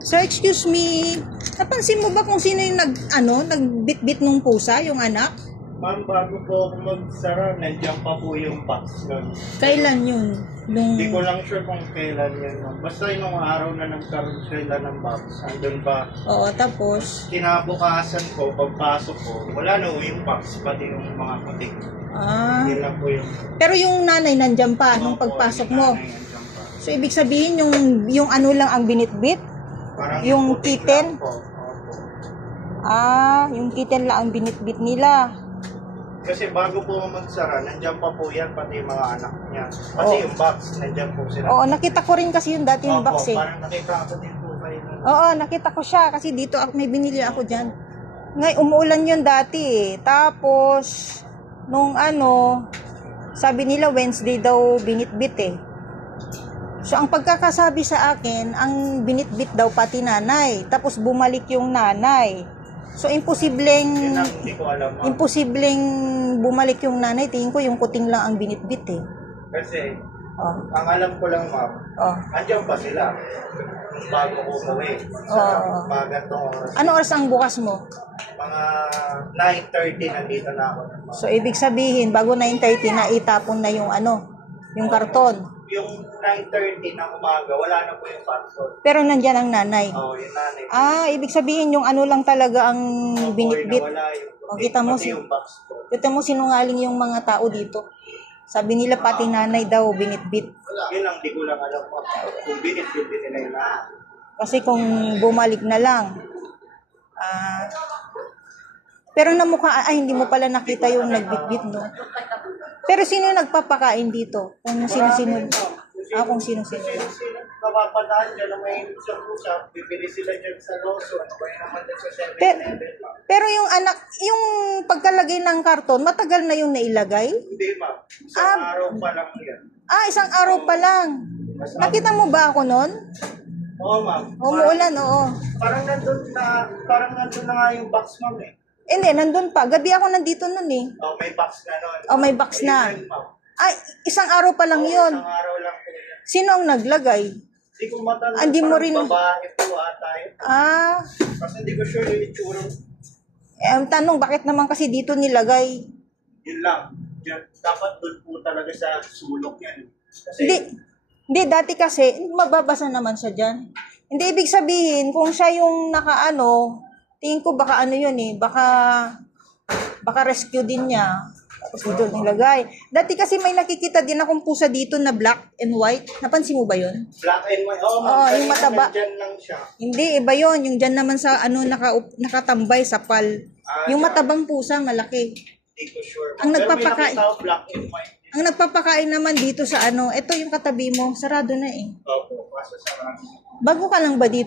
Sir, excuse me. Napansin mo ba kung sino yung nagbitbit nung pusa, yung anak? Ma'am, bago po ako magsara, nandiyan pa po yung box nun. Kailan yun? Hindi ko lang sure kung kailan yun, ma'am. Basta yung mga araw na nagkaroon sila ng box, andun pa. Oo, tapos? Kinabukasan ko, pagpasok ko, wala na po yung box, pati yung mga putik. Ah. Yun lang po yung... Pero yung nanay nandyan pa nung Opo, pagpasok yung mo. nanay nandiyan pa. So, ibig sabihin yung ano lang ang binitbit? Parang Yung putik kitten? lang po. Opo. Ah, yung kitten lang ang binitbit nila. Kasi bago po magsara, nandiyan pa po yan, pati yung mga anak niya. Pati Oo. yung box, nandiyan po sila. Oo, nakita ko rin kasi yung dati yung Opo, box eh. parang nakita ko din po kayo. Oo, nakita ko siya kasi dito may binili ako dyan. Ngay, umuulan yun dati eh. Tapos, nung sabi nila Wednesday daw binitbit eh. So, ang pagkakasabi sa akin, ang binitbit daw pati nanay. Tapos, bumalik yung nanay. So, Yun lang, hindi ko alam, ma'am. imposibleng bumalik yung nanay. Tingin ko yung kuting lang ang binitbit eh. Kasi, Oh, ang alam ko lang, ma'am, oh. andyan pa sila. Bago ko umuwi. Sa Oo. mga gantong oras. Ano oras ang bukas mo? Mga 9:30 nandito na ako. Ma'am. So, ibig sabihin, bago 9:30 na itapon na yung yung karton. Yung 9:30 ng umaga, wala na po yung passport. Pero nandyan ang nanay. Oo, yung nanay. Ah, ibig sabihin yung ano lang talaga ang Opo, binitbit. wala yung O, kita mo pati yung box ko. Kita mo sinungaling yung mga tao dito. Sabi nila pati nanay daw binitbit. Yun lang, di ko lang alam, ma'am. Kung binit-bit nila yung lahat. Kasi kung bumalik na lang. Pero namukha, hindi mo pala nakita yung nagbitbit, no? Pero sino yung nagpapakain dito? Kung sino-sino? Kung sino-sino. Sino mapapadaan dyan na may isang pusa, bibili sila dyan sa Lawson, o kaya naman dyan sa 7-Eleven. Pero yung anak, yung pagkalagay ng karton, matagal na yung nailagay? Hindi, ma'am. Isang araw pa lang yan. Isang araw pa lang. Nakita mo ba ako nun? Oo, ma'am. Umuulan, oo. Parang nandun na nga yung box, ma'am eh. Hindi, nandun pa. Gabi ako nandito nun eh. Oh, may box na nun. Oh, may box na. Ayun, ma'am. Isang araw pa lang yun. Isang araw lang po yan. Sino ang naglagay? Hindi ko matanong. Hindi mo rin- Babae po ata yun. Kasi hindi ko sure yung itsura. Ang tanong, bakit naman kasi dito nilagay? Yun lang. Diyan, dapat doon po talaga sa sulok yan. Kasi, Hindi, dati kasi, mababasa naman siya dyan. Hindi, ibig sabihin, kung siya yung tingin ko baka yun eh, baka rescue din niya. Tapos dito nilagay. Dati kasi may nakikita din akong pusa dito na black and white. Napansin mo ba yun? black and white. Oo, Oo, yung mataba. Diyan lang siya. Hindi, iba yun. Yung dyan naman sa nakatambay sa pal. Yung matabang pusa, malaki. Hindi ko sure. Ang Pero nagpapakain- may nakita ko black and white. Ang nagpapakain naman dito sa ito yung katabi mo, sarado na eh. Opo, kaso sa Bago ka lang ba dito?